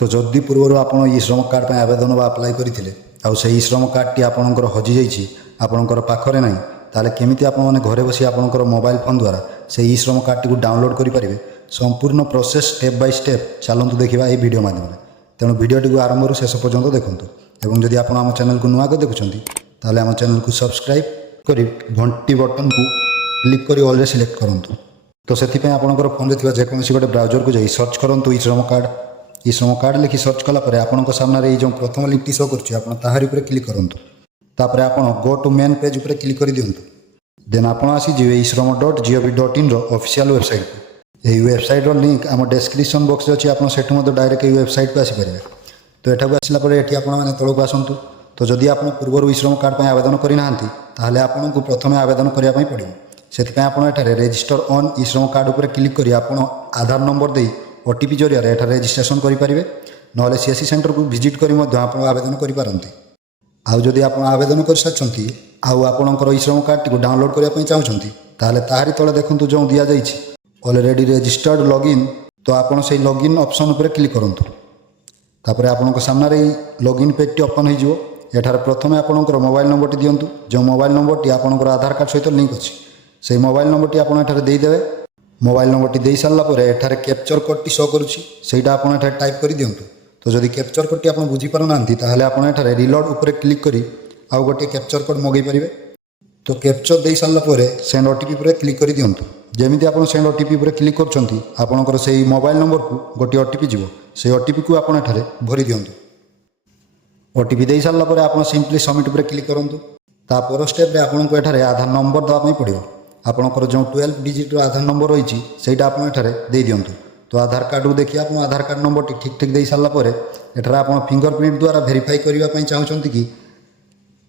तो जदि पूर्व आप श्रम कार्ड पर आवेदन बा अप्लाई करते आउ से श्रम कार्डटी आपंकर हजि जाइए आपंकर पाखरे ना ताले केमिति आपण माने घरे बसी आपंकर मोबाइल फोन द्वारा से श्रम कार्डटी को डाउनलोड करेंगे संपूर्ण प्रोसेस स्टेप बाय स्टेप चलतु देखा ये वीडियो माध्यम तेणु वीडियोटी को आरंभ शेष पर्यंत देखूँ और जदि आप आम चैनल को नुआ देखुं आम चैनल को सब्सक्राइब कर घंटी बटन को क्लिक कर ऑल सिलेक्ट करूँ तो से आपंकर फोन में जेकोसी गोटे ब्राउजर को जाई सर्च करूँ ई श्रम कार्ड लिखि सर्च कलापर आपंक सामने जो प्रथम लिंक शो कर क्लिक करूँ तापर आप गो टू मेन पेज उपर क्लिक कर दिंतु देन आप आसीजे ishram.gov.in ऑफिशियल वेबसाइट को यही वेबसाइट लिंक आम डिस्क्रिप्शन बॉक्स अच्छी आप डायरेक्ट ये वेबसाइट को आसीपर तो यू आसला ये आपने तौक आसतु तो जदि आप पूर्व श्रम कार्ड पर आवेदन करना आपको प्रथम आवेदन करने पड़ो से आपड़ रेजिस्टर ऑन श्रम कार्ड उपर क्लिक कर आधार नंबर दे ओटीपी जरिया रेजिस्ट्रेशन करेंगे ना सीएससी सेंटर को विजिट कर आवेदन करेंगे आउ जदि आप आवेदन कर सारी आपणकर श्रम कार्ड को डाउनलोड करने चाहते तारी तले देखूँ जो दि जाइए ऑलरेडी रेजिस्टर्ड लॉगिन तो आप लॉगिन ऑप्शन उपर क्लिक करूँ तापर आपंक सामने लॉगिन पेज ओपन हो प्रथम आपंकर मोबाइल नंबर दिंतु जो मोबाइल नंबर टी आपंकर आधार कार्ड सहित लिंक अच्छी से मोबाइल नंबर टी आपदेदेवे मोबाइल नंबर टी दे सारापर एठार कैप्चर कोड टी शो करुँचा आप टाइप कर दिंतु तो जदि कैप्चर कोड टी आप बुझीपारना आप रिलोड उपर क्लिक कर आउ गोटे कैप्चर कोड मगै पारे तो कैप्चर दे सारापर सेंड ओटीपी पर क्लिक कर दिंतु जमी आप सेंड ओटीपी पर क्लिक करपंकर से मोबाइल नंबर को गोटे ओटीपी जीव से ओटीपी को आप भरी दिंतु ओटीपी दे सारापर आप सिंपली सबमिट पर क्लिक करूँ तापर स्टेप आपको एठारे आधार नंबर देवाई पड़ो आपंकर जो 12 डिजिट आधार नंबर रही है आप दे दिंतु तो आधार कार्ड को देखिए आप आधार कार्ड नंबर टी ठीक ठीक दे सारापर एठार आप फिंगरप्रिंट द्वारा वेरीफाई करने चाहते कि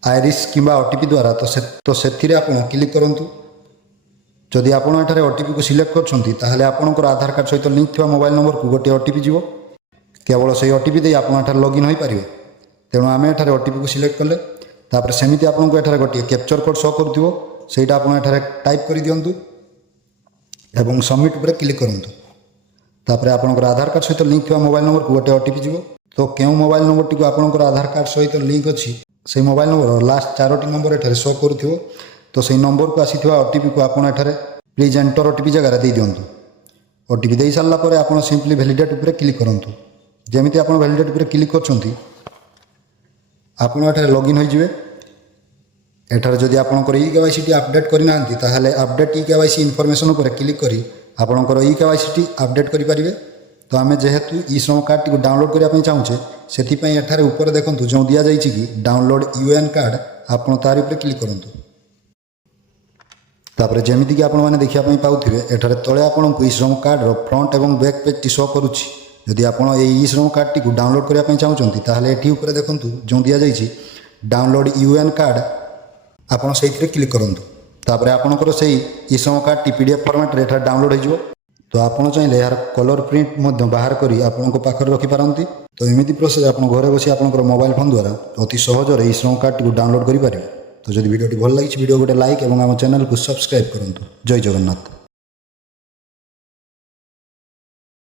आईरिस किंबा ओटीपी द्वारा तो से आप क्लिक करूँ जदि आप ओटीपी को सिलेक्ट कर आपंकर आधार कार्ड सहित लिंक थी मोबाइल नंबर को गोटे ओटीपी जीव केवल से ओटीपी दे आप लॉगिन हो पारे तेणु आम एठार ओटीपी को सिलेक्ट कले तापर सेमती आपको एठार गोटे कैप्चर कोड शो करूँ सेटा आप टाइप कर दिंतु एवं सबमिट पर क्लिक करूँ तापर आपंकर आधार कार्ड सहित लिंक थी मोबाइल नंबर को गोटे ओटीपी जीव तो क्यों मोबाइल नंबर टी आपंकर आधार कार्ड सहित लिंक अच्छी से मोबाइल नंबर लास्ट 4टी नंबर एठार शो करूँ तो से नंबर को आसी ओटीपी को आप प्लीज एंटर ओटीपी जगह दे दिंतु ओटीपी दे सारापर आप सिंपली वैलिडेट उपर क्लिक करूँ जमी आप वैलिडेट उपर क्लिक कर लॉगिन हो एठार जदि आपंकर ई-केवाईसी टी अपडेट करना अपडेट ई-केवाईसी इनफॉरमेशन उपर क्लिक कर आपंकर ई-केवाईसी टी अपडेट करेंगे तो आम जेहेतु श्रम कार्ड टी डाउनलोड करने चाहूचे से एठार ऊपर देखूँ जो दि जाइए कि डाउनलोड यूएन कार्ड आप तार उपर क्लिक करूँ तापर जमीती कि आपने देखापी पाथे एठार तले आपको श्रम कार्ड फ्रंट और बैक पेज टी शो करुच्ची जदि आप श्रम कार्ड टी डाउनलोड करने चाहते ये ऊपर देखूँ जो दि जाइए डाउनलोड यूएन कार्ड आप क्लिक करूँ तापर आपंकर से श्रम कार्ड टी पीडीएफ फॉर्मेट एठार डाउनलोड हो तो आप चाहिए यार कलर प्रिंट बाहर कर पाखे रखिपारती तो एमती प्रोसेस आप घरे बसी आप मोबाइल फोन द्वारा अति सहजरे श्रम कार्ड टी डाउनलोड करेंगे तो जब वीडियो भल लगी वीडियो गोटे लाइक और आम चैनल को सब्सक्राइब करूँ जय जगन्नाथ।